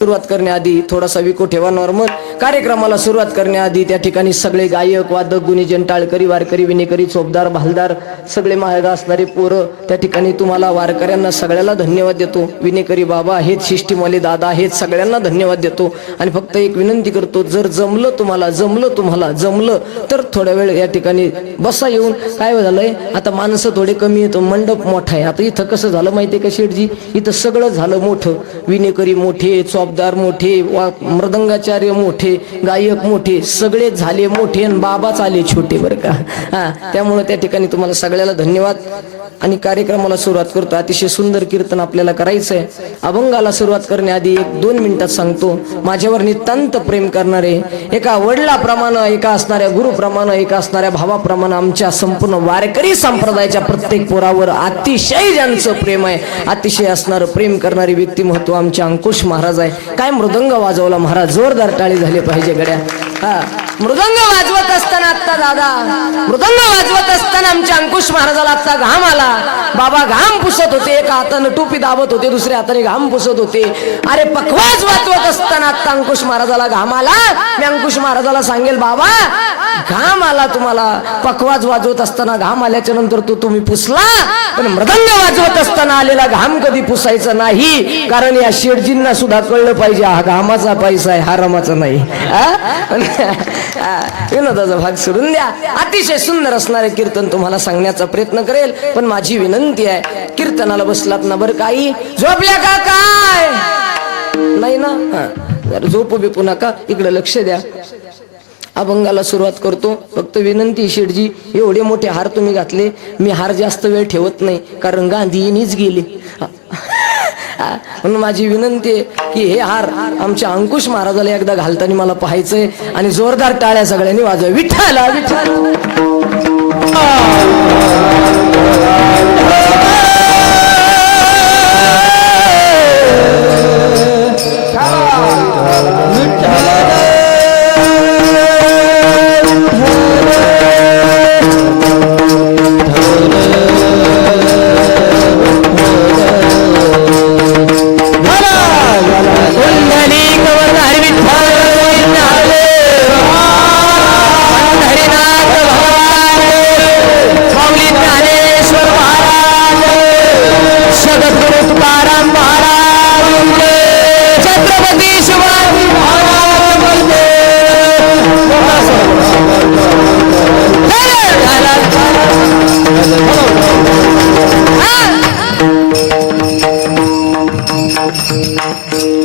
सुरुवात करण्याआधी थोडासा विको ठेवा नॉर्मल. कार्यक्रमाला सुरुवात करण्याआधी त्या ठिकाणी सगळे गायक वादक गुणीजन टाळकरी वारकरी विनेकरी चोपदार भालदार सगळे महाग असणारे पोरं त्या ठिकाणी तुम्हाला वारकऱ्यांना सगळ्याला धन्यवाद देतो. विनेकरी बाबा हेच शिष्टीमले दादा हेच सगळ्यांना धन्यवाद देतो. आणि फक्त एक विनंती करतो, जर जमलं तुम्हाला तर थोड्या वेळ या ठिकाणी बसा येऊन. काय झालंय आता माणसं थोडे कमी येतो, मंडप मोठा आहे. आता इथं कसं झालं माहितीये का शेठजी, इथं सगळं झालं मोठं. विनेकरी मोठे, चोपदार मोठे, मृदंगाचार्य मोठे, गायक मोठे, सगळे झाले मोठे आणि बाबाच आले छोटे बरं का. त्यामुळे त्या ठिकाणी तुम्हाला सगळ्याला धन्यवाद. आणि कार्यक्रमाला सुरुवात करतो. अतिशय सुंदर कीर्तन आपल्याला करायचं आहे. अभंगाला सुरुवात करण्याआधी 1-2 मिनिटात सांगतो, माझ्यावर नितांत प्रेम करणारे, एका वडिलाप्रमाणे, एका असणाऱ्या गुरुप्रमाणे, एका असणाऱ्या भावाप्रमाणे आमच्या संपूर्ण वारकरी संप्रदायाच्या प्रत्येक पोरावर अतिशय ज्यांचं प्रेम आहे, अतिशय असणारं प्रेम करणारी व्यक्तिमत्व आमचे अंकुश महाराज आहे. काय मृदंग वाजवला महाराज, जोरदार टाळी झाली पाहिजे गड्या. मृदंग वाजवत असताना आत्ता दादा, मृदंग वाजवत असताना आमच्या अंकुश महाराजाला आत्ता घाम आला. बाबा घाम पुसत होते, एका हाताने टोपी दाबत होते, दुसऱ्या हाताने घाम पुसत होते. अरे पखवाज वाजवत असताना आत्ता अंकुश महाराजाला घाम आला. मी अंकुश महाराजाला सांगेल, बाबा घाम आला तुम्हाला, पखवाज वाजवत असताना घाम आल्याच्या नंतर तुम्ही पुसला, पण मृदंग वाजवत असताना आलेला घाम कधी पुसायचा नाही. कारण या शेठजींना सुद्धा कळलं पाहिजे, हा घामाचा पैसा आहे, हा रमाचा नाही. विनोदाचा भाग सोडून द्या. अतिशय सुंदर असणारे कीर्तन तुम्हाला सांगण्याचा प्रयत्न करेल. पण माझी विनंती आहे, कीर्तनाला बसलात ना बरं, काही झोपल्या का काय नाही ना, झोपू बिपू नका, इकडे लक्ष द्या. अभंगाला सुरुवात करतो. फक्त विनंती शेठजी, एवढे मोठे हार तुम्ही घातले, मी हार जास्त वेळ ठेवत नाही, कारण गांधीनीच गेले. म्हणून माझी विनंती आहे की हे हार आमच्या अंकुश महाराजाला एकदा घालताना मला पाहायचंय. आणि जोरदार टाळ्या सगळ्यांनी वाजवा. विठ्ठला विठ्ठल.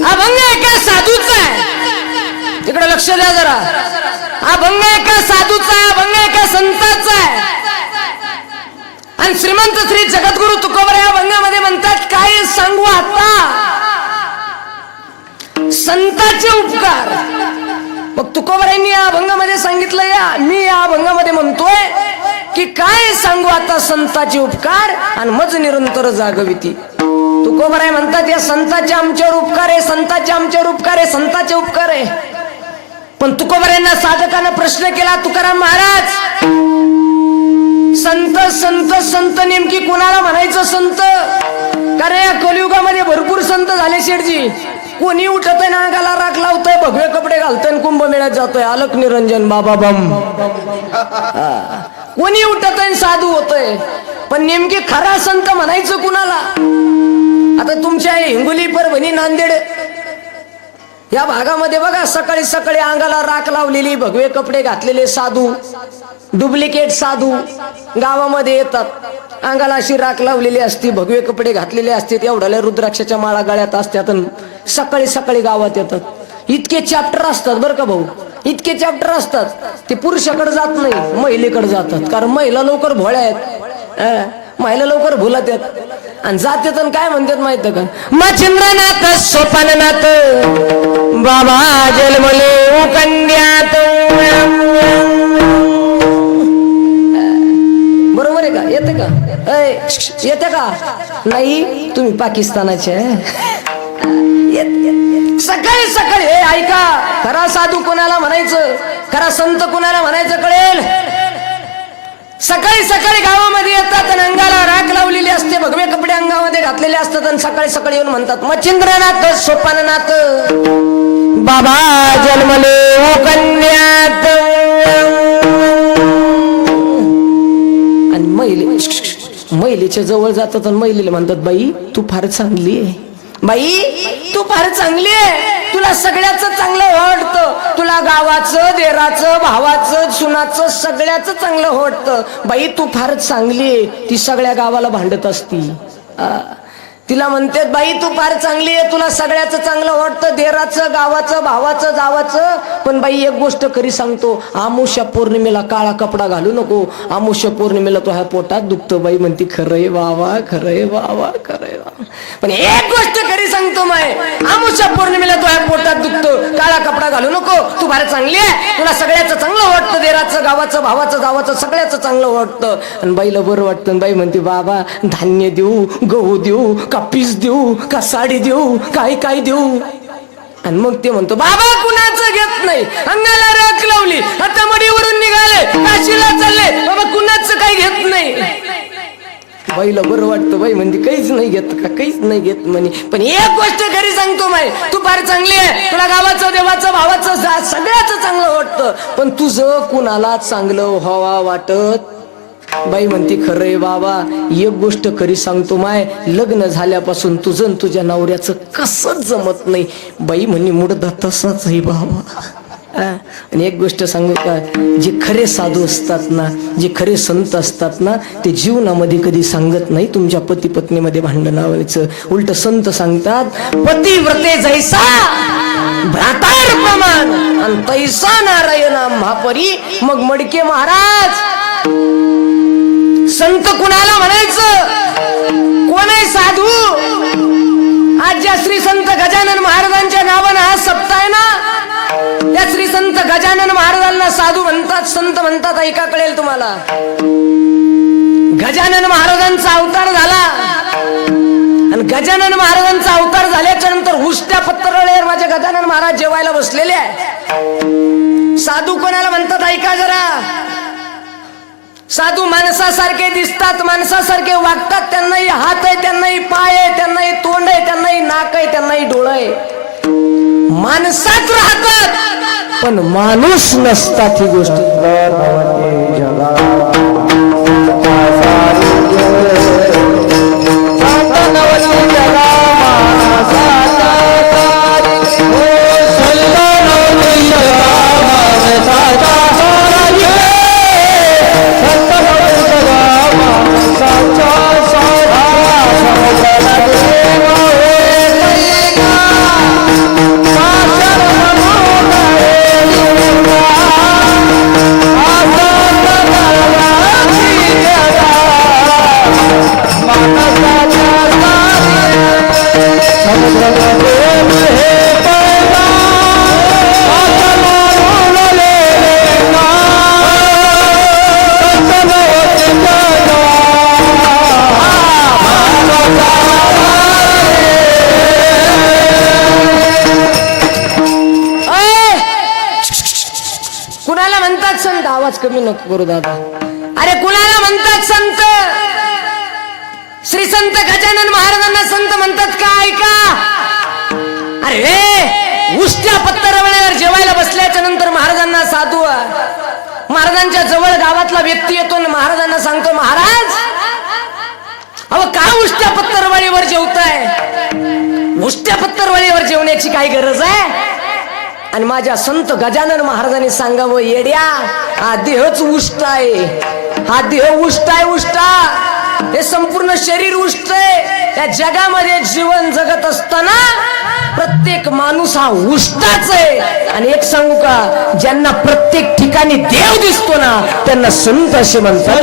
अभंग एका साधूचा आहे, तिकडे लक्ष द्या जरा. अभंग एका साधूचा आहे, अभंग एका संताचा आहे. आणि श्रीमंत श्री जगद्गुरु तुकोबर या अभंगामध्ये म्हणतात, काय सांगू आता संताचे उपकार. मग तुकोबरायांनी या अभंगामध्ये सांगितलं, मी या अभंगामध्ये म्हणतोय की काय सांगू आता संताचे उपकार आणि मज निरंतर जागविती. तुकोबराय म्हणतात, या संताचे आमच्यावर उपकार आहे, संताचे आमच्यावर उपकार आहे, संताचे उपकार आहे. पण तुकोबरायांना साधकानं प्रश्न केला, तुकाराम महाराज, संत संत संत नेमकी कोणाला म्हणायचं संत? कारण या कलियुगामध्ये भरपूर संत झाले शेठजी. कोणी उठत आहे, नागाला राख लावतोय, भगवे कपडे घालतोय, कुंभमेळ्यात जातोय, आलक निरंजन बाबा बम. कोणी उठत आहे, साधू होतोय. पण नेमकी खरा संत म्हणायचं कुणाला? आता तुमच्या हिंगोली परभणी नांदेड या भागामध्ये बघा, सकाळी सकाळी अंगाला राख लावलेली, भगवे कपडे घातलेले साधू, डुप्लिकेट साधू गावामध्ये येतात. अंगाला अशी राख लावलेली असती, भगवे कपडे घातलेले असते, एवढ्या रुद्राक्षाच्या माळा गळ्यात असतात, सकाळी सकाळी गावात येतात. इतके चॅप्टर असतात बरं का भाऊ, इतके चॅप्टर असतात. ते पुरुषाकडे जात नाही, महिलेकडे जातात. कारण महिला लवकर भोळ्या आहेत, महिला लवकर भुलत आहेत. आणि जातात आणि काय म्हणतात माहित का, मच्छिंद्रनाथ सोपाननाथ बाबा जन्मले उकंड्यात. बरोबर आहे का? येते का? येते का? नाही, तुम्ही पाकिस्तानाचे. सकाळी सकाळी हे ऐका, खरा साधू कोणाला म्हणायचं, खरा संत कोणाला म्हणायचं कळेल. सकाळी सकाळी गावामध्ये येतात आणि अंगाला राख लावलेली असते, भगवे कपडे अंगामध्ये घातलेले असतात आणि सकाळी सकाळी येऊन म्हणतात मच्छिंद्रनाथ सोपाननाथ बाबा जन्मले कन्यात. आणि महिलेच्या जवळ जातात आणि महिलेला म्हणतात बाई तू फार चांगली आहे, बाई तू फार चांगली आहे, तुला सगळ्याच चांगलं वाटतं, तुला गावाचं देराचं भावाचं सुनाचं सगळ्याच चांगलं वाटतं, बाई तू फार चांगली आहे. ती सगळ्या गावाला भांडत असती. तिला म्हणतात बाई तू फार चांगली आहे, तुला सगळ्याच चांगलं वाटतं, देराचं गावाचं भावाचं जावाचं, पण बाई एक गोष्ट खरी सांगतो, आमुष्या पौर्णिमेला काळा कपडा घालू नको, आमुष्या पौर्णिमेला तो ह्या पोटात दुखतो. बाई म्हणती खरंय बाबा, खरंय बाबा, खरंय बाबा, पण एक गोष्ट खरी सांगतो माय, आमुष्या पौर्णिमेला तो ह्या पोटात दुखतो, काळा कपडा घालू नको, तू फार चांगली आहे, तुला सगळ्याचं चांगलं वाटतं, देराचं गावाचं भावाचं जावाचं सगळ्याचं चांगलं वाटतं. आणि बाईला बरं वाटतं. बाई म्हणते बाबा धान्य देऊ, गहू देऊ का पीस देऊ का साडी देऊ, काय काय देऊ. आणि मग ते म्हणतो बाबा कुणाचं घेत नाही, अंगाला राख लावली, आता मडीवरून निघाले, काशीला चालले, बाबा कुणाचं काही घेत नाही. बाईला बरं वाटतं. बाई म्हणते काहीच नाही घेत का, काहीच नाही घेत म्हणे, पण एक गोष्ट खरी सांगतो माय, तू फार चांगली आहे, तुला गावाचं देवाचं भावाचं सगळ्याच चांगलं वाटतं, पण तुझं कुणाला चांगलं व्हावा वाटत. बाई म्हणते खरंय बाबा, एक गोष्ट खरी सांगतो माय, लग्न झाल्यापासून तुझं तुझ्या नवऱ्याचं कसंच जमत नाही. बाई म्हणे मुडदा तसाच आहे बाबा. आणि एक गोष्ट सांगू का, जे खरे साधू असतात ना, जे खरे संत असतात ना, ते जीवनामध्ये कधी सांगत नाही तुमच्या पती पत्नीमध्ये भांडण व्हायचं. उलट संत सांगतात पतिव्रते जैसा भ्रातार प्रमाण आणि तैसा नारायण महापरी. मग मडके महाराज संत कुणाला म्हणायचं, कोण आहे साधू. आज ज्या श्री संत गजानन महाराजांच्या नावानं हा सप्ताह आहे ना, त्या श्री संत गजानन महाराजांना साधू म्हणतात, संत म्हणतात. ऐका कळेल तुम्हाला. गजानन महाराजांचा अवतार झाला आणि गजानन महाराजांचा अवतार झाल्याच्या नंतर उष्ट्या पत्तरवळीवर माझे गजानन महाराज जेवायला बसलेले आहे. साधू कोणाला म्हणतात ऐका जरा. साधू माणसासारखे दिसतात, माणसासारखे वागतात, त्यांनाही हात आहे, त्यांनाही पाय आहे, त्यांनाही तोंड आहे, त्यांनाही नाक आहे, त्यांनाही डोळं आहे, माणसात राहतात पण माणूस नसतात. ही गोष्ट कमी नको करू दादा. अरे कुणाला म्हणतात संत? श्री संत गजानन महाराजांना संत म्हणतात का? ऐका. अरे उष्ट्या पत्तरवळीवर जेवायला बसल्याच्या नंतर महाराजांना साधू महाराजांच्या जवळ गावातला व्यक्ती येतो आणि महाराजांना सांगतो महाराज अहो का उष्ट्या पत्तरवळीवर जेवताय? उष्ट्या पत्तरवळीवर जेवण्याची काय गरज आहे? आणि माझ्या संत गजानन महाराजांनी सांगावं येड्या हा देहच उष्ट आहे, हा देह उष्ट आहे, उष्टा हे संपूर्ण शरीर उष्ट आहे. त्या जगामध्ये जीवन जगत असताना प्रत्येक माणूस हा उष्टाच आहे. आणि एक सांगू का, ज्यांना प्रत्येक ठिकाणी देव दिसतो ना त्यांना संत असे म्हणतात.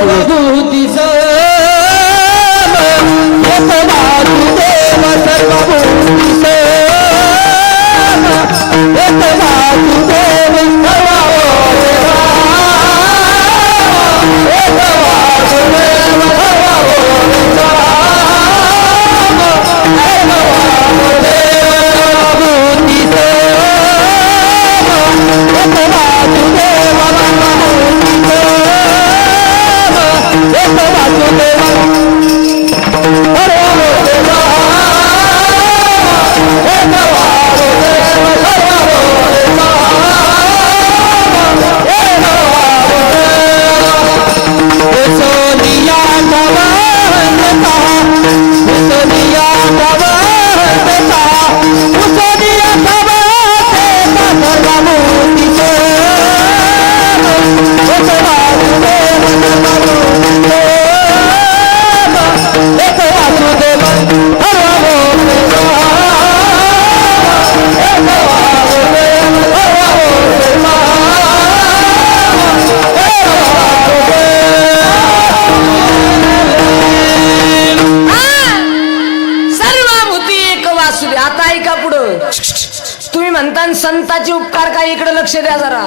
म्हणता संताचे उपकार काय, इकडे लक्ष द्या जरा.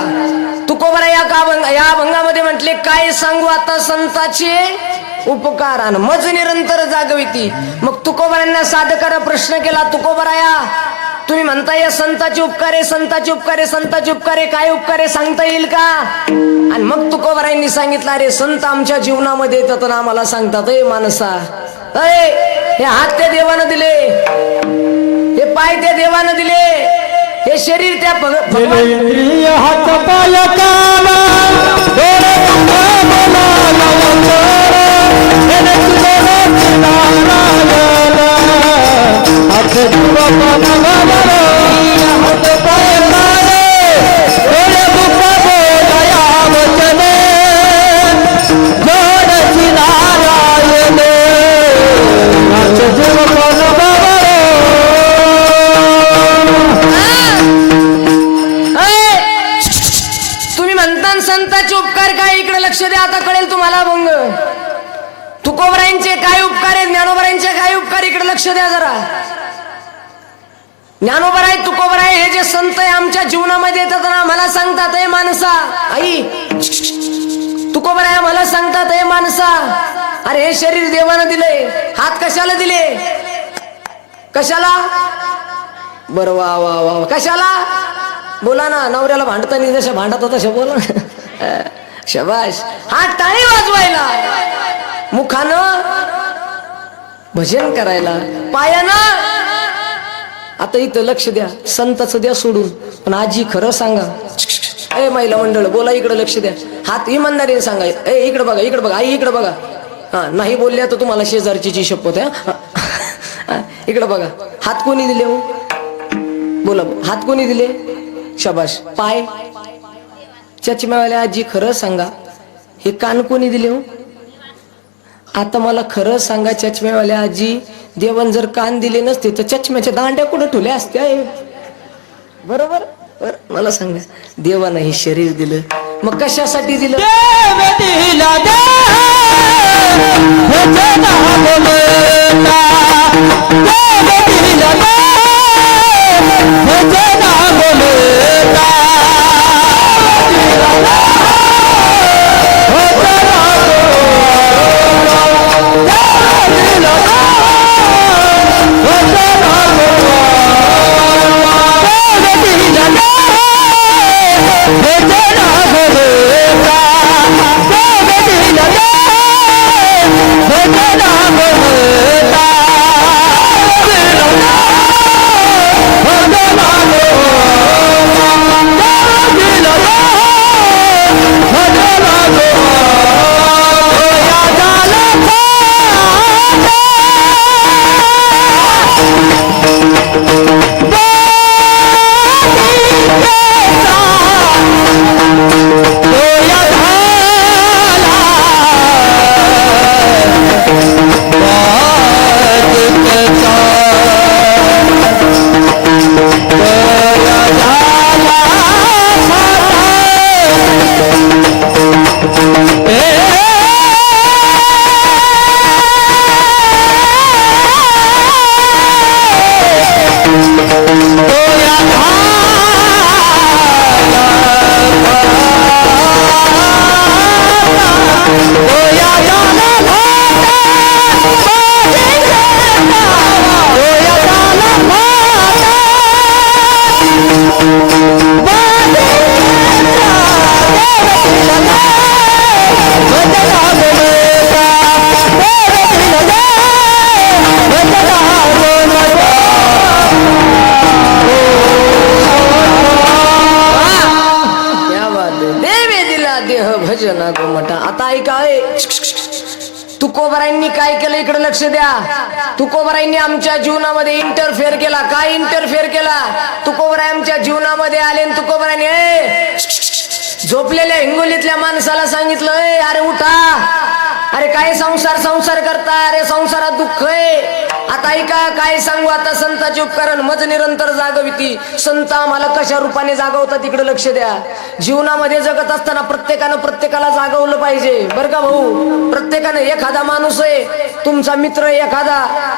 तुकोबरा या भंगामध्ये म्हटले काय सांगू आता संताचे उपकार आणि मज निरंतर जागविती. मग तुकोबरांना साधकाला प्रश्न केला, तुकोबराया तुम्ही म्हणता या संताचे उपकार आहे, संताचे उपकार आहे, संताचे उपकार आहे, काय उपकार आहे सांगता येईल का? आणि मग तुकोबरायांनी सांगितलं, अरे संत आमच्या जीवनामध्ये येतात ना आम्हाला सांगतात, ए माणसा हे हात त्या देवानं दिले, हे पाय त्या देवानं दिले, हे शरीर त्या हात पाय संतांचे उपकार काय, इकडे लक्ष द्या आता कळेल तुम्हाला भंग. तुकोबरायांचे काय उपकार आहेत, ज्ञानोबरायांचे काय उपकार, इकडे लक्ष द्या जरा. ज्ञानोबराय तुकोबराय हे जे संत आहे आमच्या जीवनामध्ये येतात ना मला सांगतात, हे माणसा आई तुकोबराय मला सांगतात, हे माणसा अरे हे शरीर देवानं दिले, हात कशाला दिले, कशाला, बरं वा वा वा कशाला बोला ना, नवऱ्याला भांडताना जशा भांडतात तशा बोला. शबाश. हात टाळी वाजवायला, मुखानं भजन करायला, पायानं. आता इथं लक्ष द्या, संताचं द्या सोडून, पण आजी खरं सांगा, ए महिला मंडळ बोला, इकडे लक्ष द्या, हात इमानदारीने सांगा, ए इकडे बघा, इकडे बघा, आई इकडे बघा. हा नाही बोलल्या तर तुम्हाला शेजारची शपथ आहे. इकडे बघा, हात कोणी दिले हो, बोला हात कोणी दिले, शबाश. पाय चष्म्यावाल्या आजी खरं सांगा, हे कान कोणी दिले हो, आता मला खरं सांगा चष्म्यावाल्या आजी, देवन जर कान दिले नसते तर चष्म्याच्या दांड्या कुठं ठेवल्या असत्या, बरोबर. मला सांगा, देवानं हे शरीर दिलं, मग कशासाठी दिलं, भजना गोमटा. आता ऐका, तुकोबरायांनी काय केलं इकडे लक्ष द्या. तुकोबरायांनी आमच्या जीवनामध्ये इंटरफेअर केला. काय इंटरफेअर केला? तुकोबराय आमच्या जीवनामध्ये आले आणि तुकोबरायांनी झोपलेल्या हिंगोलीतल्या माणसाला सांगितलं, अरे उठा, अरे काय संसार संसार करता, अरे संसारात दुःख आहे. आता ऐका काय सांगू, आता संताचे उपकरण मज निरंतर जागविती. संत आम्हाला कशा रूपाने जागवतात तिकडे लक्ष द्या. जीवनामध्ये जगत असताना प्रत्येकानं प्रत्येकाला जागवलं पाहिजे बरं का भाऊ. प्रत्येकानं एखादा माणूस आहे तुमचा मित्र एखादा,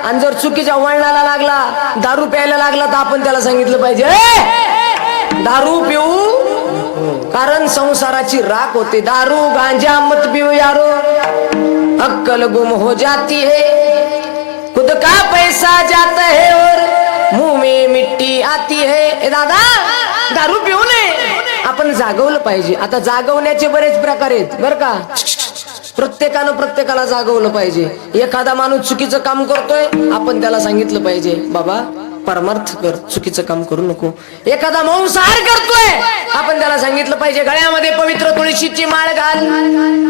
आणि जर चुकीच्या वळणाला लागला, दारू प्यायला लागला, तर आपण त्याला सांगितलं पाहिजे, दारू पिऊ कारण संसाराची राख होते. दारू गांजा मत पिऊ यारो, अक्कल गुम हो जाती है, खुद का पैसा जाता है और मुंह में मिट्टी आती है. ए दादा, दारू पिऊ नये. आपण जागवलं पाहिजे. आता जागवण्याचे बरेच प्रकार आहेत बर का. प्रत्येकानं प्रत्येकाला जागवलं पाहिजे. एखादा माणूस चुकीचं काम करतोय, आपण त्याला सांगितलं पाहिजे बाबा परमार्थ कर, चुकीचं काम करू नको. एखादा मांसाहार करतोय, आपण त्याला सांगितलं पाहिजे गळ्यामध्ये पवित्र तुळशीची माळ घाल,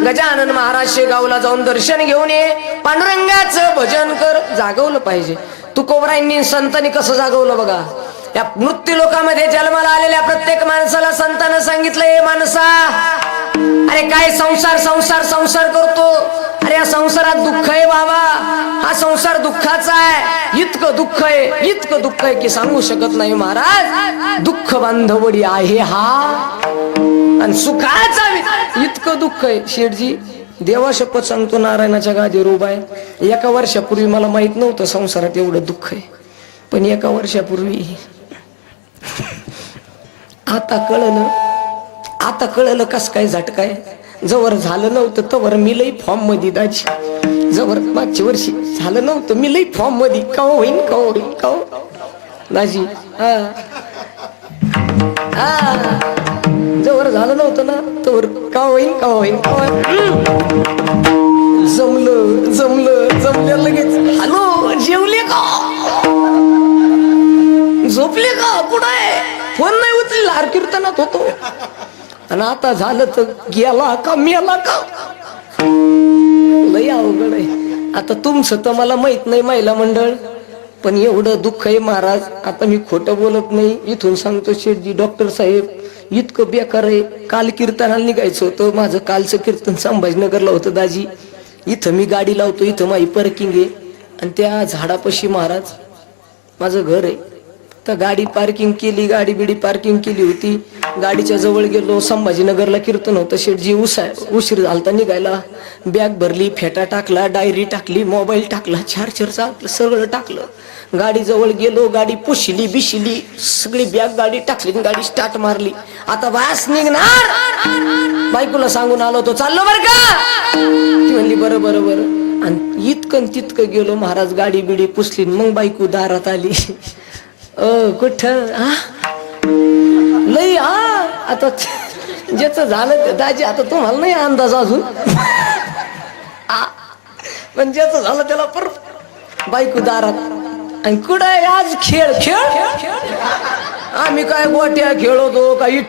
गजानन महाराज शेगावला जाऊन दर्शन घेऊन ये, पांडुरंगाचं भजन कर. जागवलं पाहिजे. तुकोबरायांनी संतांनी कसं जागवलं बघा. या मृत्यू लोकामध्ये जन्माला आलेल्या प्रत्येक माणसाला संतांना सांगितलंय, माणसा अरे काय संसार संसार संसार करतो, अरे या संसारात दुःख आहे बाबा, हा संसार दुःखाचा आहे. इतकं दुःख आहे, इतकं दुःख आहे की सांगू शकत नाही महाराज. दुःख बांधवडी आहे हा आणि सुखाचा इतकं दुःख आहे. शेठजी देवा शपथ सांगतो, नारायणाच्या गादीवर उभा आहे. एका वर्षापूर्वी मला माहित नव्हतं संसारात एवढं दुःख आहे, पण एका वर्षापूर्वी आता कळलं कस काय झटकाय. जवळ झालं नव्हतं तवर मी लई फॉर्म मध्ये दाजी, जवळ मागच्या वर्षी झालं नव्हतं मी लई फॉर्म मध्ये कव होईन दाजी. जवळ झालं नव्हतं ना तवर का होईन जमलं लगेच. हॅलो, जेवले का, झोपले का, कुठे फोन नाही उचलला, हर कीर्तनात होतो. आणि आता झालं तर गेला का मेला का, लय अवघड आहे. आता तुमचं तर मला माहित नाही महिला मंडळ, पण एवढं दुःख आहे महाराज. आता मी खोटं बोलत नाही, इथून सांगतो शेठजी, डॉक्टर साहेब इतकं बेकार आहे. काल कीर्तनाला निघायचं होतं, माझं कालचं कीर्तन संभाजीनगरला होतं दाजी. इथं मी गाडी लावतो, इथं माझी पार्किंग आहे आणि त्या झाडापाशी महाराज माझं घर आहे. तर गाडी पार्किंग केली, गाडी बिडी पार्किंग केली होती. गाडीच्या जवळ गेलो, संभाजीनगरला कीर्तन होतं शेठजी. उशीर झालता निघायला. बॅग भरली, फेटा टाकला, डायरी टाकली, मोबाईल टाकला, चार्जर सगळं टाकलं. गाडी जवळ गेलो, गाडी पुसली बिशली, सगळी बॅग गाडी टाकली, गाडी स्टार्ट मारली. आता बास निघणार, बायकोला सांगून आलो तो चाललो बर का. ती म्हणली बरं बरं बरं. आणि इतकं तितकं गेलो महाराज, गाडी बिडी पुसली. मग बायको दारात आली. कुठं लई आता ज्याच झालं ते दाजी, आता तुम्हाला नाही अंदाज अजून, पण ज्याचं झालं त्याला पर बायको दारात. आणि कुठं आज खेळ आम्ही काय गोट्या खेळतो काही,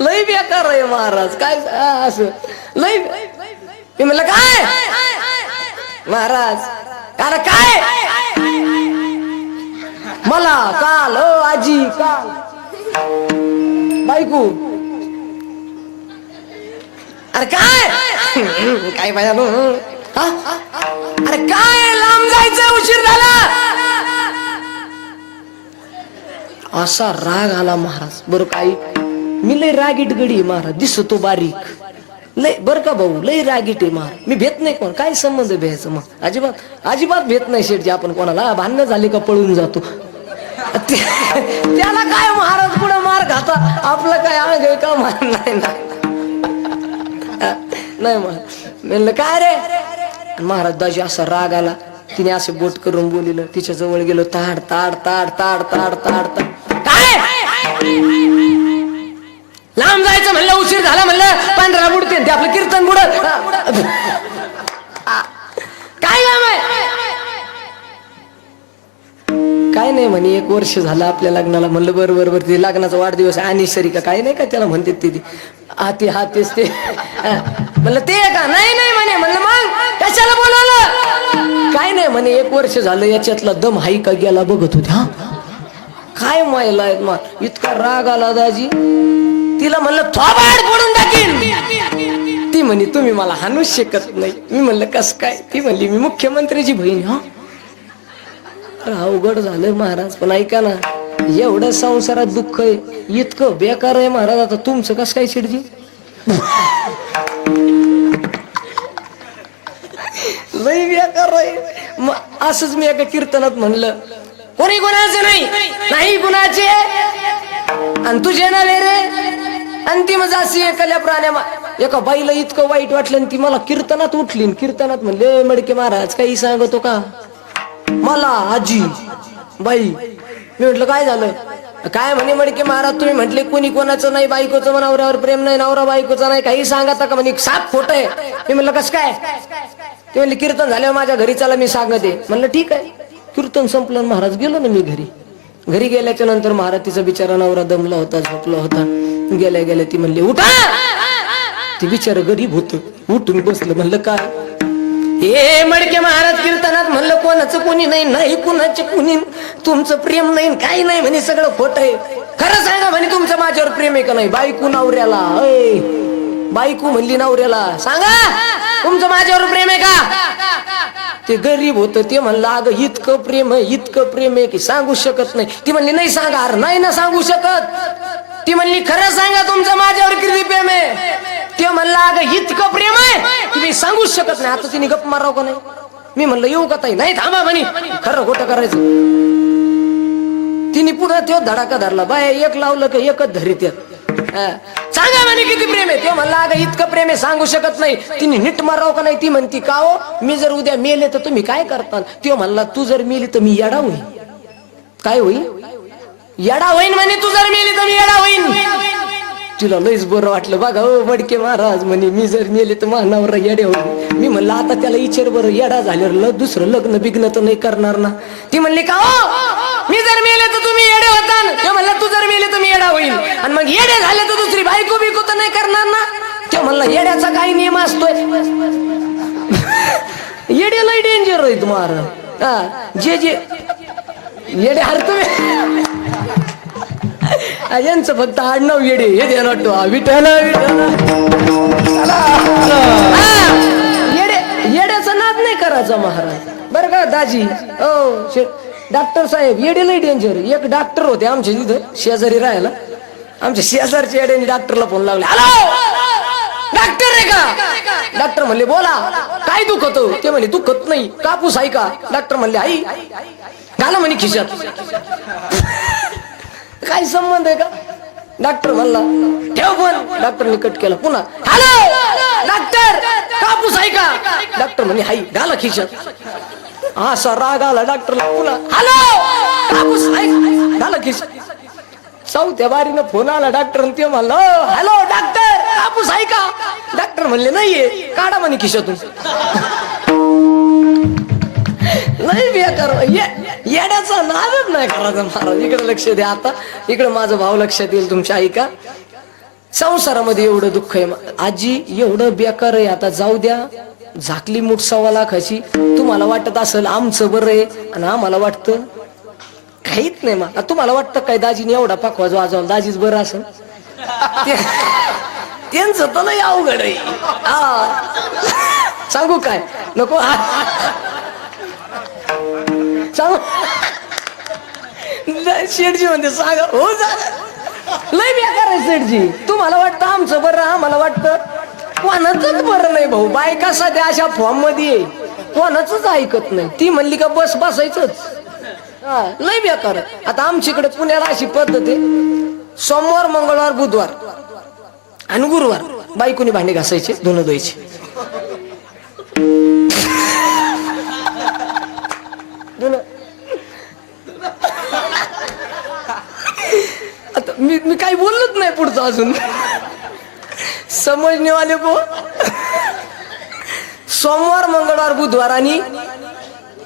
लई बेकार आहे महाराज. काय असं लई, मी म्हणलं काय महाराज, अरे काय मला काल आजी काल बायको, अरे काय पाहिजे, अरे काय लांब जायचं, उशीर झाला. असा राग आला महाराज. बरं काही मी लय रागीट गडी महाराज, दिसतो बारीक लय बर का भाऊ, लय रागीट आहे महाराज. मी भेट नाही कोण, काय संबंध भ्यायचं मग, अजिबात भेट नाही शेठजी. आपण कोणाला भांडणं झाली का पळून जातो, त्याला काय महाराज पुढे मार खाता, आपलं काय आळ का मार नाही नाही म्हणलं काय रे महाराज. दाजी असा राग आला, तिने असे बोट करून बोलिलं. तिच्या जवळ गेलो, ताड ताड ताड ताड ताड ताड ताड. काय लांब जायचं म्हणलं, उशीर झाला म्हणलं, 15 बुडते ते आपलं कीर्तन बुडत. काय काम आहे, काय नाही म्हणे 1 वर्ष झालं आपल्या लग्नाला. म्हणलं बरं बरं बरं, ते लग्नाचा वाढदिवस आणि सरी का काय नाही का त्याला म्हणते ते तेच ते. म्हणलं ते का नाही म्हणे. म्हणलं मग कशाला बोलवलं, काय नाही म्हणे 1 वर्ष झालं, याच्यातला दम हाई का गेला बघत होते. हा काय मायला मग इतका राग आला दाजी. तिला म्हणलं थोबाड फोडून टाकीन. ती म्हणे तुम्ही मला हाणूच शकत नाही. मी म्हणलं कस काय. ती म्हणली मी मुख्यमंत्रीची बहीण. हा अवघड झालं महाराज. पण ऐका ना, एवढं संसारात दुःख आहे, इतकं बेकार आहे महाराज. आता तुमचं कसं काय शेठजी, लई बेकार आहे. असंच मी एका कीर्तनात म्हणलं, कोणी कोणाचे नाही कुणाचे, आणि तुझे नव्हे रे. अंतिम जासी एकल्या प्राण्या एका बाईला इतकं वाईट वाटलं आणि ती मला कीर्तनात उठली. कीर्तनात म्हणले मडके महाराज काही सांगतो का मला आजी बाई. मी म्हटलं काय झालं. काय म्हणे मडके महाराज तुम्ही म्हटले कोणी कोणाचं नाही, बायकोचं नवऱ्यावर प्रेम नाही, नवरा बायकोचा नाही, काही सांगता का म्हणे साप खोट आहे. मी म्हणलं कसं काय. ते म्हणले कीर्तन झाल्यावर माझ्या घरी चला मी सांगते. म्हणलं ठीक आहे. कीर्तन संपलं महाराज गेलो ना मी घरी गेल्याच्या नंतर महाराज तिचा बिचारा नवरा दमला होता, झोपला होता. गेल्या गेल्या ती म्हणली उठा. ती बिचारा गरीब होत, उठून बसलं. म्हणलं काय. हे मडके महाराज कीर्तनात म्हणलं कोणाचं कोणी नाही, नाही कुणाचे कुणी, तुमचं प्रेम नाही काही नाही म्हणे, सगळं खोट आहे. खरं सांगा म्हणे तुमचं माझ्यावर प्रेम आहे का नाही. बायको नवऱ्याला बायको म्हणली नवऱ्याला सांगा तुमचं माझ्यावर प्रेम आहे का. ते गरीब होत. ते म्हणलं अगं इतकं प्रेम आहे, इतकं प्रेम आहे की सांगू शकत नाही. ती म्हणली नाही सांगा. अरे नाही ना सांगू शकत. ती म्हणली खरं सांगा तुमचं माझ्यावर किती प्रेम आहे. ते म्हणलं अगं इतकं प्रेम आहे की मी सांगूच शकत नाही. आता तिने गप्प माराव का नाही. मी म्हणलं येऊ का ताई. नाही थांबा म्हणे खरं खोटं करायचं. तिने पुन्हा तो धडाका धरला. बाय एक लावलं का एकच धरीत सांगा म्हणे किती प्रेम आहे. ते म्हणलं अगं इतकं प्रेम आहे सांगू शकत नाही. तिने नीट माराव का नाही. ती म्हणती का हो मी जर उद्या मेले तर तुम्ही काय करता. तो म्हणला तू जर मेली तर मी येडा होईन. काय होईल. येडा होईन म्हणे तू जर मेली तर मी येडा होईन. तिला लईच बरं वाटलं. बघा हो मडके महाराज म्हणे मी जर मेले तर मानावर येडे होईल. मी म्हणलं आता त्याला विचार बरं येडा झाल्यावर दुसरं लग्न बिग्न तर नाही करणार ना. ती म्हणली का हो मी जर मेले तर तुम्ही येडे होता. ते म्हणलं तू जर मेले तर मी येडा होईल. आणि मग येडे झाले तर दुसरी बायको बिको तर नाही करणार ना. ते म्हणलं येड्याचा काही नियम असतोय. येडे लई डेंजर आहे तुम्हाला. जे येडे हर तुम्ही यांचं फक्त आडनाव येडे हे ध्यान वाटतो. विठ्ठल येड्याचा नाद नाही करायचा महाराज बरं का दाजी. हो डॉक्टर साहेब येडे लई डेंजर. एक डॉक्टर होते आमच्या तिथं शेजारी राहायला. आमच्या शेजारच्या येड्याने डॉक्टरला फोन लावले. हॅलो डॉक्टर आहे का. डॉक्टर म्हणले बोला काय दुखत. ते म्हणे दुखत नाही कापूस आहे का. डॉक्टर म्हणले आई घाला म्हणे खिशात. काय संबंध आहे का. डॉक्टर म्हणला ठेव फोन. डॉक्टरने कट केला. पुन्हा हॅलो डॉक्टर कापूस आहे का. डॉक्टर म्हणे हाई घाला खिशात. असा राग आला डॉक्टरला. पुन्हा हॅलो कापूस आहे घाला खिशात. चौथ्या बारीनं फोन आला डॉक्टर. ते म्हणलं हॅलो डॉक्टर कापूस आहे का. डॉक्टर म्हणले नाहीये काढा म्हणे खिशातून. नाही बेकार येड्याचा नादच नाही करायचा महाराज. इकडे लक्ष द्या. आता इकडे माझं भाव लक्षात येईल तुमच्या. ऐका संसारामध्ये एवढं दुःख आहे आजी एवढं बेकार आहे. आता जाऊ द्या झाकली मूठ 1.25 लाखाची. तुम्हाला वाटत असेल आमचं बरं आहे आणि आम्हाला वाटतं काहीच नाही. मला तुम्हाला वाटतं काय दाजीने एवढा पाकवा वाजवला दाजीच बरं असेल. त्यांचं तर लय अवघड आहे. सांगू काय नको शेठजी म्हणते सांगा हो लय बेकार आहे शेठजी. तुम्हाला वाटतं आमचं बरं आम्हाला वाटतं कोणाचंच बरं नाही भाऊ. बायका सध्या अशा फॉर्म मध्ये कोणाचंच ऐकत नाही. ती म्हणली का बस बसायचंच. लय बेकार. आता आमच्याकडे पुण्याला अशी पद्धत आहे सोमवार मंगळवार बुधवार आणि गुरुवार बायकोनी भांडे घासायचे धुणं धुवायचे. आता मी काही बोललोच नाही पुढचं अजून. समजणे वाले को सोमवार मंगळवार बुधवार आणि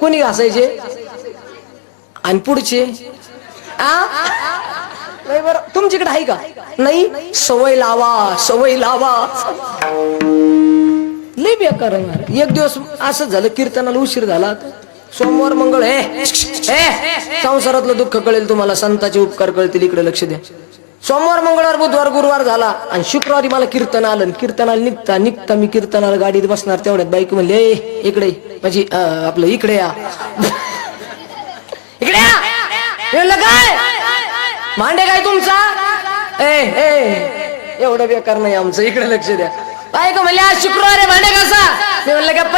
कोणी घासायचे आणि पुढचे नाही बरं. तुमच्याकडे आहे का नाही. सवय लावा सवय लावा. लय बेकार आहे. एक दिवस असं झालं कीर्तनाला उशीर झाला. सोमवार मंगळ हे संसारातलं दुःख कळेल तुम्हाला. संतांचे उपकार कळतील. इकडे लक्ष द्या. सोमवार मंगळवार बुधवार गुरुवार झाला आणि शुक्रवारी मला कीर्तन आलं. कीर्तनाला निघता मी कीर्तनाला गाडीत बसणार तेवढ्यात बाईक म्हणले इकडे म्हणजे आपलं इकडे या इकडे या. काय भांडे काय तुमचा एवढं बेकार नाही आमचं. इकडे लक्ष द्या. बायक म्हणले आज शुक्रवार आहे भांडे कसा. मी म्हणलं गप्प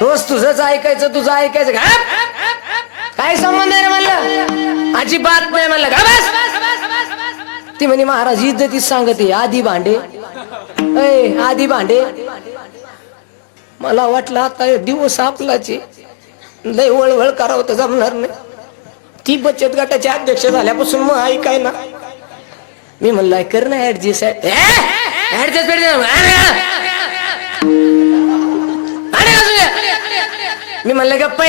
रोज तुझंच ऐकायचं तुझं ऐकायचं काय संबंध आहे रे म्हणलं. अजिबात नाही म्हणलं का बस ती म्हणे महाराज इज्जतीत सांगते आधी भांडे, ए आधी भांडे. मला वाटलं आता दिवस आपलाचे, लय वळवळ करावं तर जमणार नाही. ती बचत गटाचे अध्यक्ष झाल्यापासून मग ऐकाय ना. मी म्हणलं कर ना ऍडजस्ट. मी म्हणलं गप्प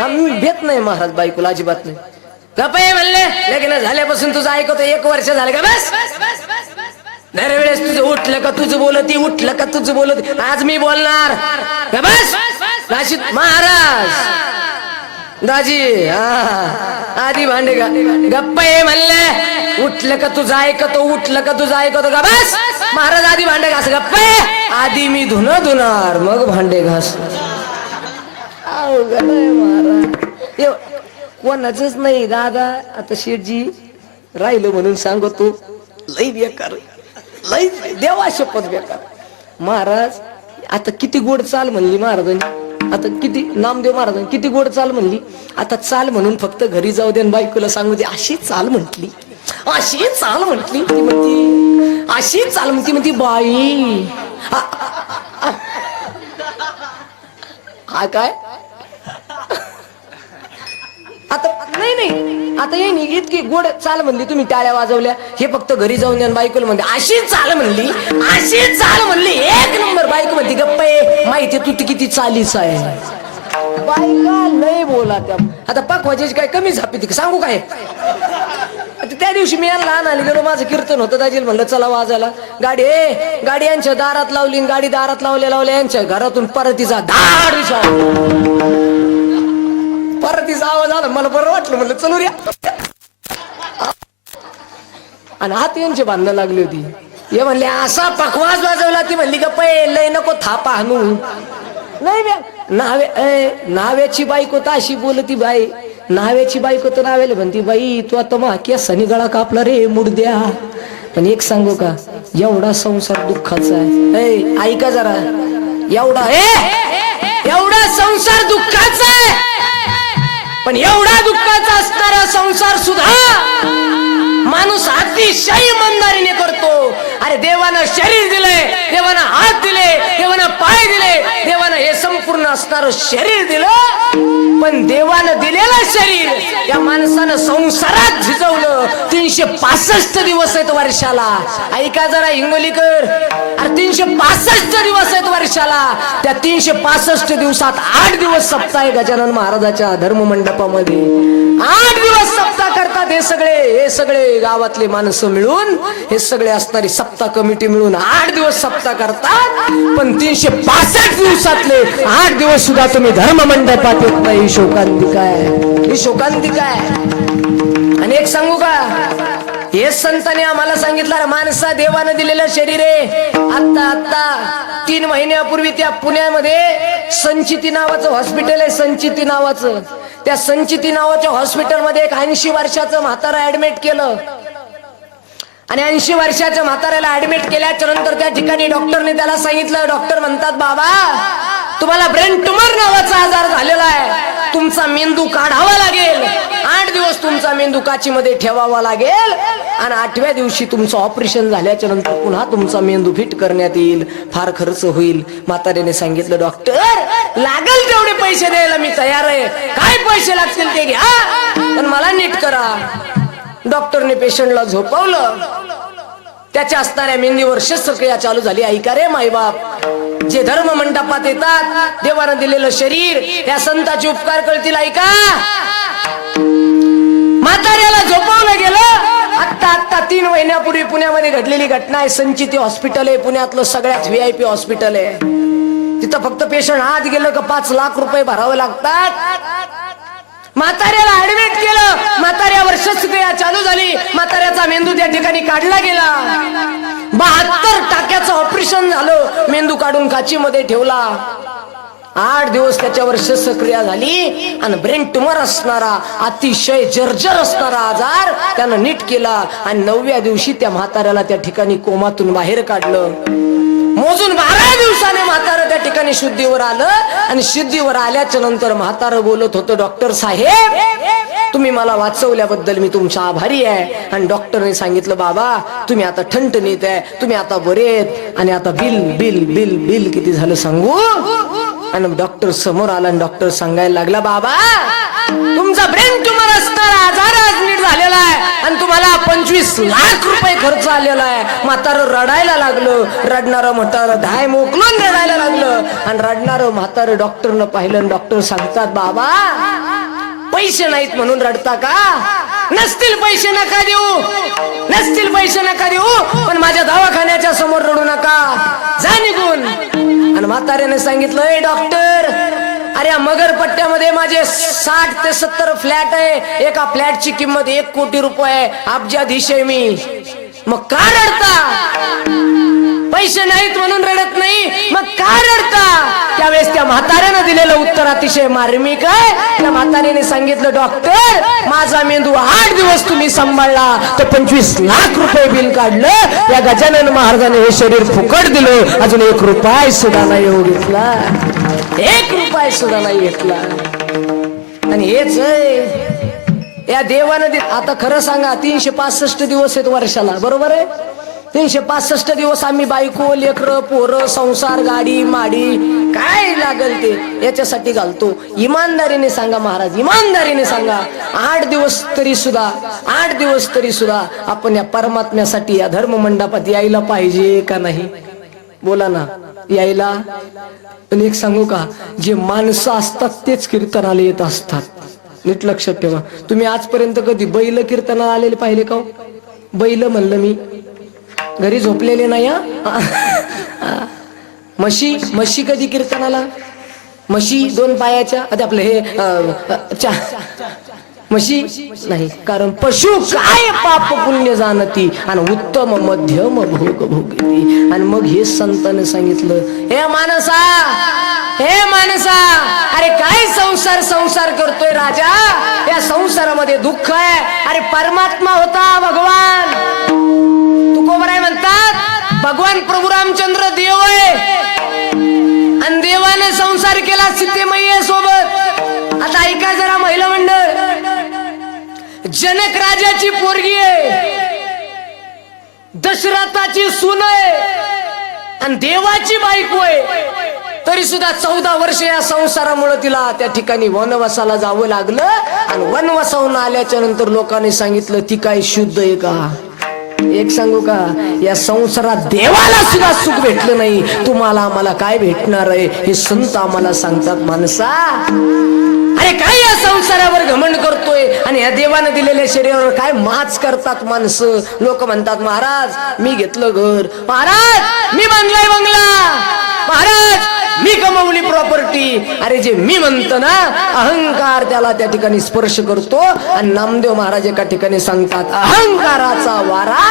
मी भेट नाही महाराज बायकोला अजिबात नाही. गप्प म्हणले लग्न झाल्यापासून तुझं ऐकतो 1 वर्ष झालं का बस. दरवेळेस तुझं उठलं का तुझं बोलती, उठलं का तुझं बोलती. आज मी बोलणार का बस. नाशिक महाराज दाजी आधी भांडे का गप्प म्हणले. उठलं का तुझं ऐकतो, उठलं का तुझं ऐकतो का बस. महाराज आधी भांडे घास. गप्प आधी मी धुणार मग भांडे घास. महाराज कोणाच नाही दादा. आता शेठजी राहिलं म्हणून सांगतो लई बेकार, लई देवा शपथ बेकार. महाराज आता किती गोड चाल म्हणली महाराजांनी. आता किती नामदेव महाराजांनी किती गोड चाल म्हणली. आता चाल म्हणून फक्त घरी जाऊ दे बायकोला सांगू दे. अशी चाल म्हटली, अशी चाल म्हटली. ती म्हणती अशी चाल म्हणती बाई हा काय. आता नाही आता येईन इतकी गोड चाल म्हणली तुम्ही टाळ्या वाजवल्या. हे फक्त घरी जाऊन द्या बायकोला म्हणते अशी चाल म्हणली, अशी चाल म्हणली 1 नंबर. बायको म्हणते गप्प माहिती तू किती चालीच आहे. बायका लय बोला त्या. आता पकवायची काय कमी झापी ती सांगू काय. त्या दिवशी मी यांना आणायला गेलो, माझं कीर्तन होतं. दाजीला म्हणलं चला वाजायला. गाडी यांच्या दारात लावली. गाडी दारात लावल्या यांच्या घरातून परतीचा धाड परतीचा आवाज आला. मला बरं वाटलं, म्हणलं चलू रे. आणि हात यांची बांधणं लागली होती. हे म्हणले असा पकवाज वाजवला. ती म्हणली का लय नको थापा हाणू. नाही नाव्याची बायको तर अशी बोलती बाई. नाव्याची बायको तर नाव्याला म्हणती बाई तू आता मग केसानी गळा कापला रे मुडद्या. पण एक सांगू का एवढा संसार दुःखाचा आहे. ऐका जरा एवढा संसार दुःखाचा आहे. पण एवढा दुःखाचा असणारा संसार सुद्धा माणूस अतिशय इमानदारीने करतो. अरे देवानं शरीर दिलंय, देवानं हात दिले, देवानं पाय दिले, देवानं हे संपूर्ण असणारं शरीर दिलं. पण देवानं दिलेलं शरीर या माणसानं संसारात झिजवलं. 365 दिवस आहेत वर्षाला. ऐका जरा हिंगोलीकर, अरे 365 दिवस आहेत वर्षाला. त्या 365 दिवसात 8 दिवस सप्ताह आहे गजानन महाराजाच्या धर्म मंडपामध्ये. 8 दिवस सप्ताह करतात हे सगळे गावातले माणसं मिळून, हे सगळे असणारी सप्ताह कमिटी मिळून 8 दिवस सप्ताह करतात. पण 365 दिवसातले 8 दिवस सुद्धा तुम्ही धर्म मंडपात येत नाही. ही शोकांतिका आहे, ही शोकांतिका आहे. आणि एक सांगू का, हे संतांनी आम्हाला सांगितलं माणसा देवानं दिलेलं शरीर आहे. आता 3 महिन्यापूर्वी त्या पुण्यामध्ये संचिती नावाचं हॉस्पिटल आहे. संचिती नावाचं, त्या संचिती नावाच्या हॉस्पिटलमध्ये एक 80 वर्षाचं म्हातारा ऍडमिट केलं. आणि 80 वर्षाच्या म्हाताऱ्याला ऍडमिट केल्याच्या नंतर त्या ठिकाणी डॉक्टरने त्याला सांगितलं. डॉक्टर म्हणतात बाबा तुम्हाला ब्रेन ट्युमर नावाचा आजार झालेला आहे. तुमचा मेंदू काढावा लागेल. 8 दिवस तुमचा मेंदू काचीमध्ये ठेवावा लागेल. आणि 8व्या दिवशी तुमचं ऑपरेशन झाल्याच्या नंतर पुन्हा तुमचा मेंदू फिट करण्यात येईल. फार खर्च होईल. म्हाताऱ्याने सांगितलं डॉक्टर लागेल तेवढे पैसे द्यायला मी तयार आहे. काय पैसे लागतील ते घ्या, पण मला नीट करा. डॉक्टरने पेशंटला झोपवलं. त्याच्या असणाऱ्या मेंदीवर शस्त्रक्रिया चालू झाली. ऐका रे मायबाप, जे धर्म मंडपात येतात देवानं दिलेलं शरीर त्या संताचे उपकार करतील. ऐका, म्हाताऱ्याला झोपवलं गेलं. आता 3 महिन्यापूर्वी पुण्यामध्ये घडलेली घटना आहे. संचिती हॉस्पिटल आहे पुण्यातलं सगळ्यात VIP हॉस्पिटल आहे. तिथं फक्त पेशंट आत गेलं का 5 लाख रुपये भरावे लागतात. म्हाताऱ्याला ऍडमिट केलं. म्हाताऱ्यावर शस्त्रक्रिया चालू झाली. म्हाताऱ्याचा मेंदू त्या ठिकाणी काढला गेला. 72 टाक्याचं ऑपरेशन झालं. मेंदू काढून काचीमध्ये ठेवला. 8 दिवस त्याच्यावर शस्त्रक्रिया झाली. आणि ब्रेन ट्युमर असणारा अतिशय जर्जर असणारा आजार त्यानं नीट केला. आणि 9व्या दिवशी त्या म्हाताऱ्याला त्या ठिकाणी कोमातून बाहेर काढलं. मोजून 12 दिवसाने म्हातारं त्या ठिकाणी शुद्धीवर आलं. आणि शुद्धीवर आल्याच्या नंतर म्हातारं बोलत होतं डॉक्टर साहेब तुम्ही मला वाचवल्याबद्दल मी तुमचा आभारी आहे. आणि डॉक्टरने सांगितलं बाबा तुम्ही आता ठणठणीत आहे, तुम्ही आता बरे आहेत. आणि आता बिल बिल बिल बिल किती झालं सांगू. आणि डॉक्टर समोर आला आणि डॉक्टर सांगायला लागला बाबा तुमचा ब्रेन ट्युमर असणारा आजार आज नीट झालेला आहे आणि तुम्हाला 25 लाख रुपये खर्च आलेला आहे. म्हातारं रडायला लागलं. रडणारं म्हातारं धाय मोकलून रडायला लागलं. आणि रडणारं म्हातारं डॉक्टरनं पाहिलं. डॉक्टर सांगतात बाबा पैसे नाहीत म्हणून रडता का. नसतील पैसे नका देऊ, नसतील पैसे नका देऊ, पण माझ्या दवाखान्याच्या समोर रडू नका, जा निघून. आणि म्हाताऱ्याने सांगितलं ए डॉक्टर अरे मगरपट्ट्यामध्ये माझे 60 ते 70 फ्लॅट आहे. एका फ्लॅटची किंमत 1 कोटी रुपये, अब्जाधीश आहे मी. मग का रडता. पैसे नाहीत म्हणून रडत नाही, मग का रडता. त्यावेळेस त्या म्हाताऱ्यानं दिलेलं उत्तर अतिशय मार्मिक आहे. त्या म्हाताऱ्याने सांगितलं डॉक्टर माझा मेंदू 8 दिवस तुम्ही सांभाळला तर 25 लाख रुपये बिल काढलं. या गजानन महाराजांनी हे शरीर फुकट दिलं, अजून 1 रुपया सुद्धा नाही येऊ घेतला, 1 रुपया सुद्धा नाही घेतला. आणि हेच या देवानं आता खरं सांगा 365 दिवस आहेत वर्षाला, बरोबर आहे. 365 दिवस आम्ही बायको लेकरं पोरं संसार गाडी माडी काय लागल ते याच्यासाठी घालतो. इमानदारीने सांगा महाराज, इमानदारीने सांगा 8 दिवस तरी सुद्धा आपण या परमात्म्यासाठी या धर्म मंडपात यायला पाहिजे का नाही. बोला ना यायला. पण एक सांगू का जे माणसं असतात तेच कीर्तनाला येत असतात. नीट लक्षात ठेवा. तुम्ही आजपर्यंत कधी बैल कीर्तनाला आलेले पाहिले का. बैल म्हणलं मी घरी झोपलेले नाही. म्हशी कधी कीर्तनाला. म्हशी 2 पायाच्या आता आपलं हे म्हशी नाही, कारण पशु काय पाप पुण्य जाणती आणि उत्तम मध्यम भोग भोगती. आणि मग हे संतांनी सांगितलं हे माणसा अरे काय संसार करतोय राजा. या संसारामध्ये दुःख आहे. अरे परमात्मा होता भगवान तुकोबराय म्हणतात भगवान प्रभू रामचंद्र देव आहे आणि देवाने संसार केला सीतेमय्ये सोबत. आता ऐका जरा महिला मंडळ, जनक राजाची पोरगी आहे, दशरथाची सून आहे आणि देवाची बायको आहे. तरी सुद्धा 14 वर्ष या संसारामुळे तिला त्या ठिकाणी वनवासाला जावं लागलं. आणि वनवासाहून आल्याच्या नंतर लोकांनी सांगितलं ती काय शुद्ध आहे का. एक सांगू का या संसारात देवाला सुद्धा सुख भेटलं नाही, तुम्हाला मला काय भेटणार आहे हे संत आम्हाला सांगतात. माणसा अरे काय या संसारावर घमंड करतोय आणि या देवानं दिलेल्या शरीरावर काय माच करतात माणसं. लोक म्हणतात महाराज मी घेतलं घर, महाराज मी बांधलाय बंगला, महाराज मी कमवली प्रॉपर्टी. अरे जे मी म्हणतो ना अहंकार त्याला त्या ठिकाणी स्पर्श करतो. आणि नामदेव महाराज एका ठिकाणी सांगतात अहंकाराचा वारा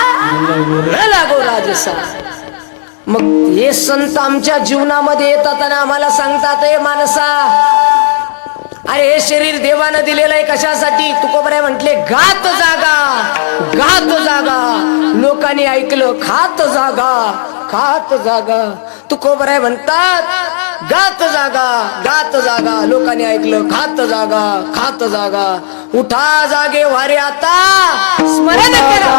लागो राजसा. मग हे संत आमच्या जीवनामध्ये येतात आणि आम्हाला सांगतात हे माणसा अरे हे शरीर देवानं दिलेलं आहे कशासाठी. तुकोबराय म्हटले घात जागा. लोकांनी ऐकलं खात जागा. तुकोबराय म्हणतात घात जागा. लोकांनी ऐकलं खात जागा. उठा जागे वारे आता स्मरण करा.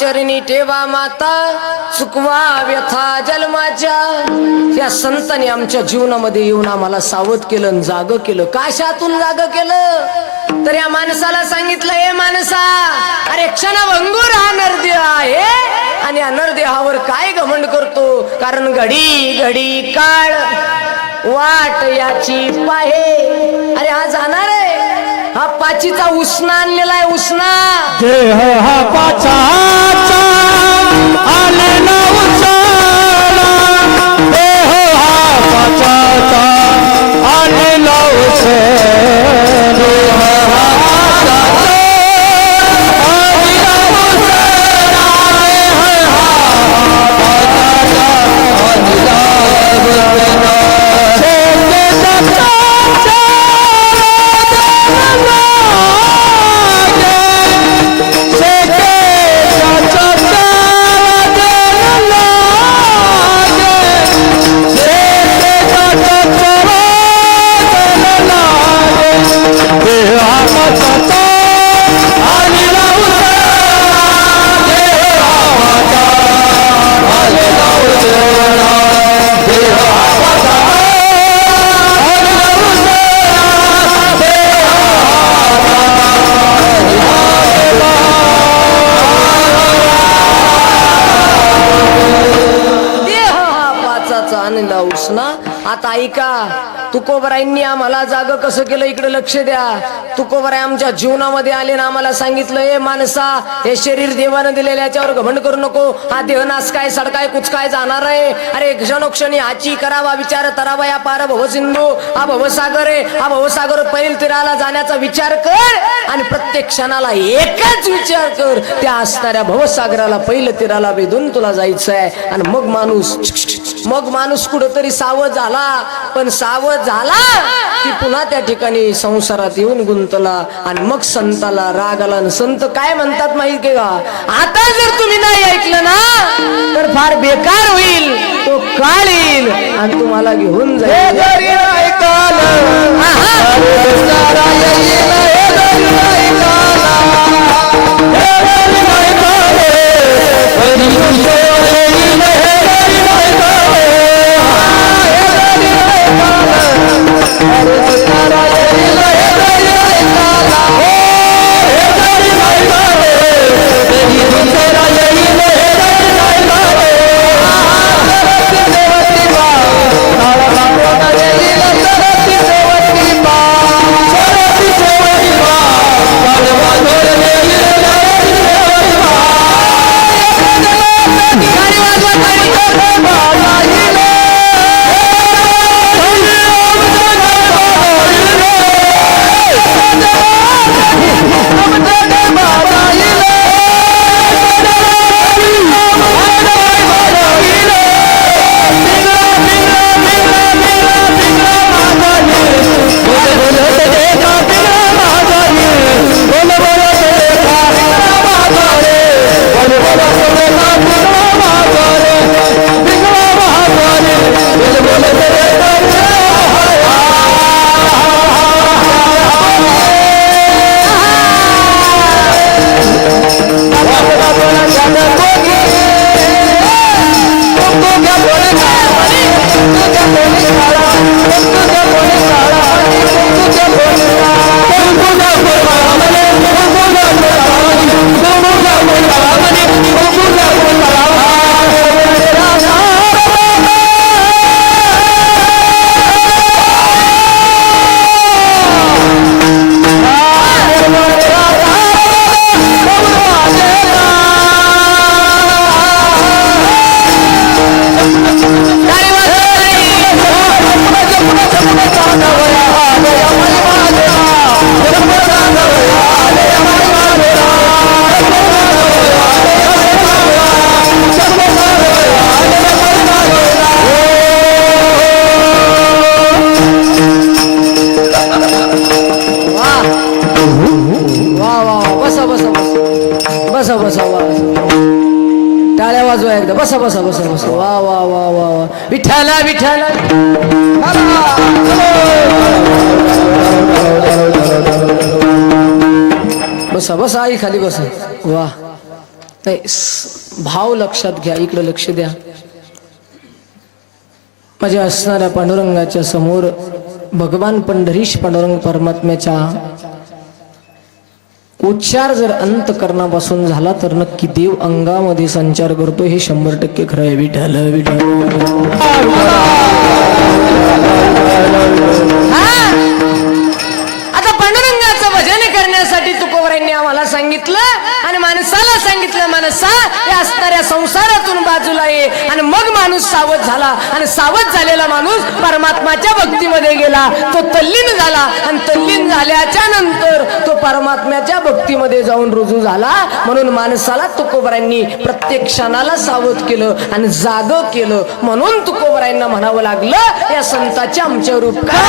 चरणी ठेवा माता चुकवा व्यथा जन्माच्या. या संतांनी आमच्या जीवनामध्ये येऊन आम्हाला सावध केलं आणि जाग केलं. काशातून जाग केलं तर या माणसाला सांगितलं, हे माणसा, अरे क्षणभंगूर हा नरदेह आहे आणि या नरदेहावर काय घमंड करतो. कारण घडी घडी काळ वाट याची पाहे. अरे हा जाणार आहे, हा पाचीचा उसना आणलेला आहे. उसना देह हा पाचाचा आलेला उचला, देह हा पाचाचा आलेला उचला, देह हा पाचाचा आलेला उचला, देह हा पाचाचा आलेला उचला. आता ऐका, तुकोबरायांनी आम्हाला जाग कसं केलं इकडे लक्ष द्या. तुकोबराय आमच्या जीवनामध्ये आले ना आम्हाला सांगितलं, हे माणसा, हे शरीर देवानं दिलेलं याच्यावर घमंड करू नको. हा देहनाश काय सडकाय कुचकाय जाणार आहे. अरे क्षणोक्षणी हाची करावा विचार तरावा या पार भवसिंधू. हा भवसागर आहे, हा भवसागर पैल तीराला जाण्याचा विचार कर आणि प्रत्येक क्षणाला एकच विचार कर, त्या असणाऱ्या भवसागराला पहिलं तीराला भेदून तुला जायचं आहे. आणि मग माणूस कुठंतरी सावध झाला. पण सावध झाला की पुन्हा त्या ठिकाणी संसारात येऊन गुंतला. आणि मग संताला राग आला. संत काय म्हणतात माहिती का, आता जर तुम्ही नाही ऐकलं ना तर फार बेकार होईल. तो काळ येईल आणि तुम्हाला घेऊन जाईल. बसा बसा बसा बसा. वा वा वा वा वा. विठ्ठला विठ्ठला. बसा बसा आई खाली बसा. वा नाही, भाव लक्षात घ्या, इकडे लक्ष द्या. माझ्या असणाऱ्या पांडुरंगाच्या समोर भगवान पंढरीश पांडुरंग परमात्म्याच्या उच्चार जर अंतकरणापासून झाला तर नक्की देव अंगामध्ये संचार करतो, हे 100% खरं आहे. विठ्ठल विठ्ठल. आता पांडुरंगाचं भजन करण्यासाठी तुकोबरायांनी आम्हाला सांगितलं आणि माणसाला सांगितलं, माणसा या असणाऱ्या संसारातून बाजूला ये. आणि मग माणूस सावध झाला आणि सावध झालेला माणूस परमात्माच्या भक्तीमध्ये गेला. तो तल्लीन झाला आणि तल्लीन झाल्याच्या नंतर तो परमात्म्याच्या भक्तीमध्ये जाऊन रुजू झाला. म्हणून माणसाला तुकोबरायांनी प्रत्येक क्षणाला सावध केलं आणि जाग केलं. म्हणून तुकोबरायांना म्हणावं लागलं, या संताचे आमच्यावर उपकार.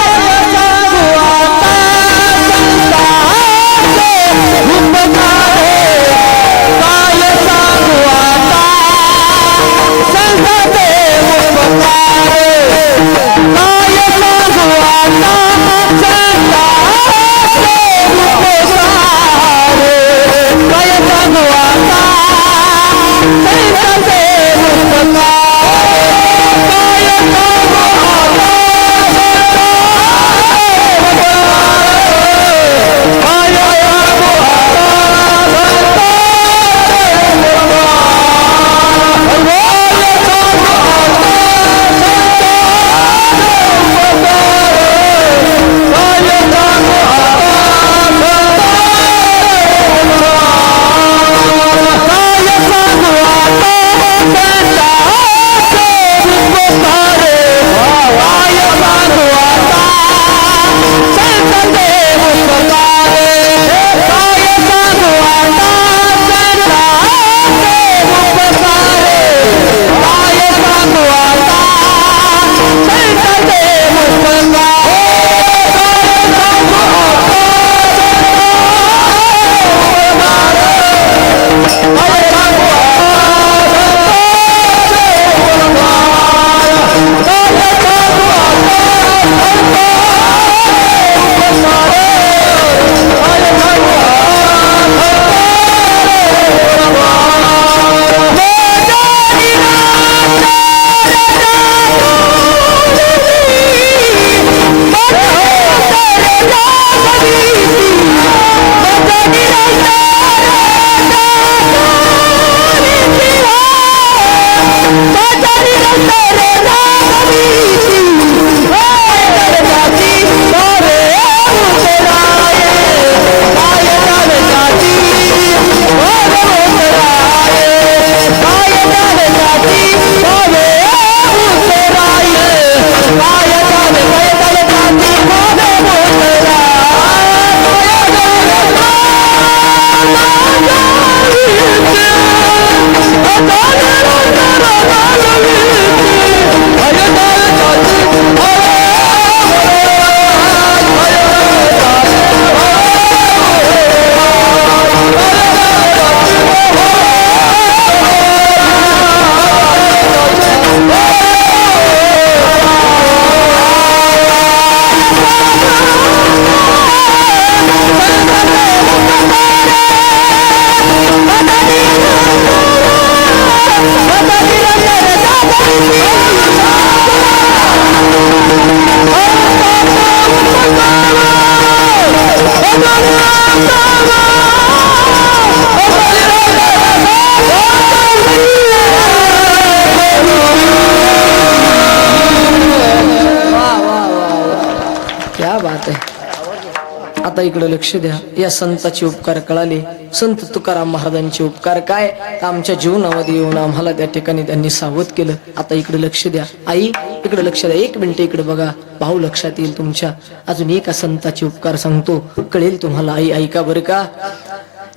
आता इकडे लक्ष द्या. या संताचे उपकार कळाले. संत तुकाराम महाराजांचे उपकार काय, आमच्या जीवनामध्ये येऊन आम्हाला त्या ठिकाणी त्यांनी सावध केलं. आता इकडे लक्ष द्या. आई इकडे लक्ष द्या. 1 मिनिट इकडे बघा. भाऊ लक्षात येईल तुमच्या. अजून एका संताचे उपकार सांगतो, कळेल तुम्हाला. आई ऐका बरं का.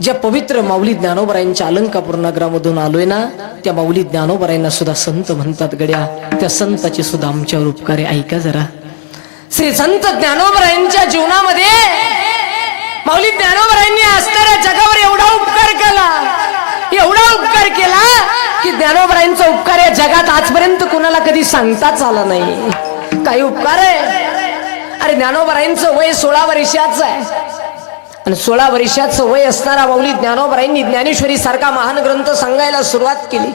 ज्या पवित्र माऊली ज्ञानोबरायांच्या अलंकापूर नगरामधून आलोय ना, त्या माऊली ज्ञानोबरायांना सुद्धा संत म्हणतात गड्या. त्या संताचे सुद्धा आमच्यावर उपकार आहे. ऐका जरा. श्री संत ज्ञानोबरायांच्या जीवनामध्ये माऊली ज्ञानोबरायांनी असणाऱ्या जगावर एवढा उपकार केला की ज्ञानोबरायांचा उपकार या जगात आजपर्यंत कुणाला कधी सांगताच आला नाही. काही उपकार आहे. अरे ज्ञानोबरायांचं वय 16 वर्षाचं आहे. आणि 16 वर्षाचं वय असणारा माऊली ज्ञानोबरायांनी ज्ञानेश्वरी सारखा महान ग्रंथ सांगायला सुरुवात केली.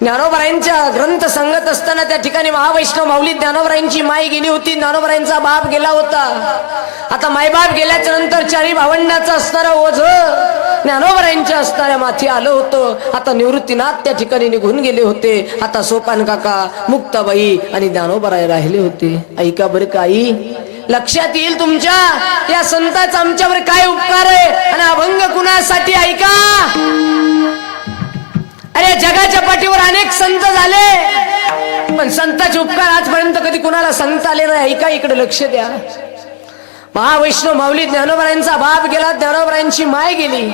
ज्ञानोबरायांचा ग्रंथ सांगत असताना त्या ठिकाणी महावैष्णव माऊली ज्ञानोबरायांची माय गेली होती, ज्ञानोबरायांचा बाप गेला होता. आता मायबाप गेल्याच्या नंतर 4 भावंडाचं असणारं ओझ ज्ञानोबरायांच्या असणाऱ्या माथी आलं होतं. आता निवृत्तीनाथ त्या ठिकाणी निघून गेले होते. आता सोपान काका, मुक्ताबाई आणि ज्ञानोबराय राहिले होते. ऐका बरं का आई, लक्षात येईल तुमच्या या संताचा आमच्यावर काय उपकार आहे आणि अभंग कुणासाठी. ऐका, अरे जगाच्या पाठीवर अनेक संत झाले, पण संताचे उपकार आजपर्यंत कधी कुणाला सांगता आले नाही. ऐका, इकडे लक्ष द्या. महावैष्णव माऊली ज्ञानोबरायांचा बाप गेला, ज्ञानोबरायांची माय गेली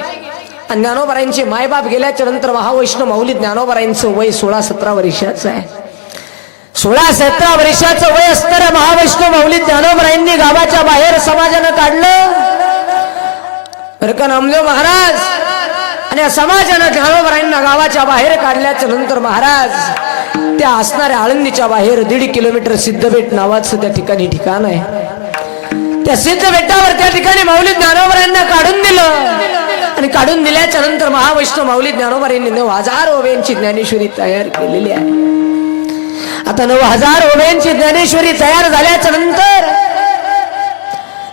आणि ज्ञानोबरायांचे मायबाप गेल्याच्या नंतर महावैष्णव माऊली ज्ञानोबरायांचं वय 16-17 वर्षाचं आहे. 16-17 वर्षाचं वय असणाऱ्या महावैष्णव माऊली ज्ञानोबरायांनी गावाच्या बाहेर समाजानं काढलं बरं का नामदेव महाराज. आणि समाजानं ज्ञानोबरायांना गावाच्या बाहेर काढल्याच्या नंतर महाराज त्या असणाऱ्या आळंदीच्या बाहेर 1.5 किलोमीटर सिद्धबेट नावाचं त्या ठिकाणी ठिकाण आहे. त्या सिद्ध बेटावर त्या ठिकाणी माऊली ज्ञानोबरायांना काढून दिलं आणि काढून दिल्याच्या नंतर महावैष्णव माऊली ज्ञानोबरायांनी 9,000 ओव्यांची ज्ञानेश्वरी तयार केलेली आहे. आता 9,000 ओव्यांची ज्ञानेश्वरी तयार झाल्याच्या नंतर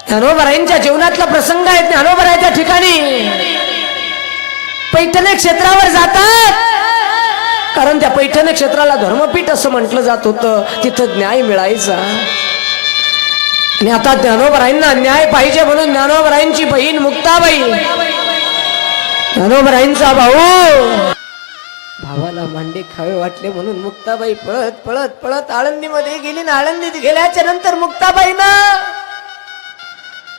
ज्ञानोबरायांच्या जीवनातला प्रसंग आहे. ज्ञानोबराय त्या ठिकाणी पैठण क्षेत्रावर जातात, कारण त्या पैठण क्षेत्राला धर्मपीठ असं म्हटलं जात होतं. तिथं न्याय मिळायचा आणि आता ज्ञानोबरायांना न्याय पाहिजे म्हणून ज्ञानोबरायांची बहीण मुक्ताबाई, ज्ञानोबरायांचा भाऊ, भावाला मांडे खावे वाटले म्हणून मुक्ताबाई पळत पळत पळत आळंदीमध्ये गेली. ना आळंदीत गेल्याच्या नंतर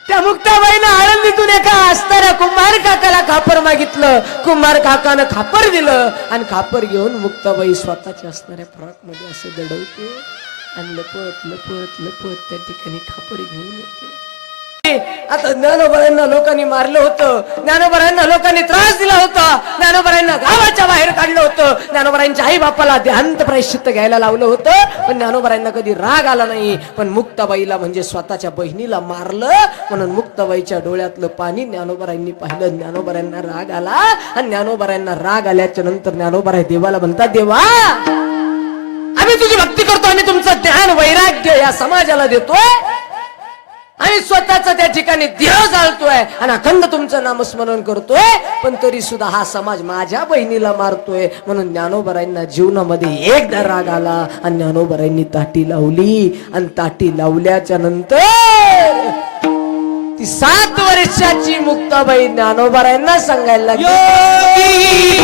त्या मुक्ताबाईनं आळंदीतून एका असणाऱ्या कुंभार काकाला खापर मागितलं. कुंभार काकानं खापर दिलं आणि खापर घेऊन मुक्ताबाई स्वतःच्या असणाऱ्या फ्रॉक मध्ये असं दडवते आणि लपत लपत लपत त्या ठिकाणी खापर घेऊन येते. आता ज्ञानोबरायांना लोकांनी मारलं होतं, ज्ञानोबरायांना लोकांनी त्रास दिला होता, ज्ञानोबरायांना गावाच्या बाहेर काढलं होतं, ज्ञानोबरायांच्या आई बापाला देहांत प्रायश्चित्त घ्यायला लावलं होतं, पण ज्ञानोबरायांना कधी राग आला नाही. पण मुक्ताबाईला म्हणजे स्वतःच्या बहिणीला मारलं म्हणून मुक्ताबाईच्या डोळ्यातलं पाणी ज्ञानोबरायांनी पाहिलं. ज्ञानोबरायांना राग आला आणि ज्ञानोबरायांना राग आल्याच्या नंतर ज्ञानोबराय देवाला म्हणतात, देवा आम्ही तुझी भक्ती करतो, आम्ही तुमचं ध्यान वैराग्य या समाजाला देतोय, आम्ही स्वतःच त्या ठिकाणी देह जाळतोय आणि अखंड तुमचं नामस्मरण करतोय, पण तरी सुद्धा हा समाज माझ्या बहिणीला मारतोय. म्हणून ज्ञानोबरायांना जीवनामध्ये एकदा राग आला आणि ज्ञानोबरायांनी ताटी लावली आणि ताटी लावल्याच्या नंतर ती 7 वर्षाची मुक्ताबाई ज्ञानोबरायांना सांगायला लागली,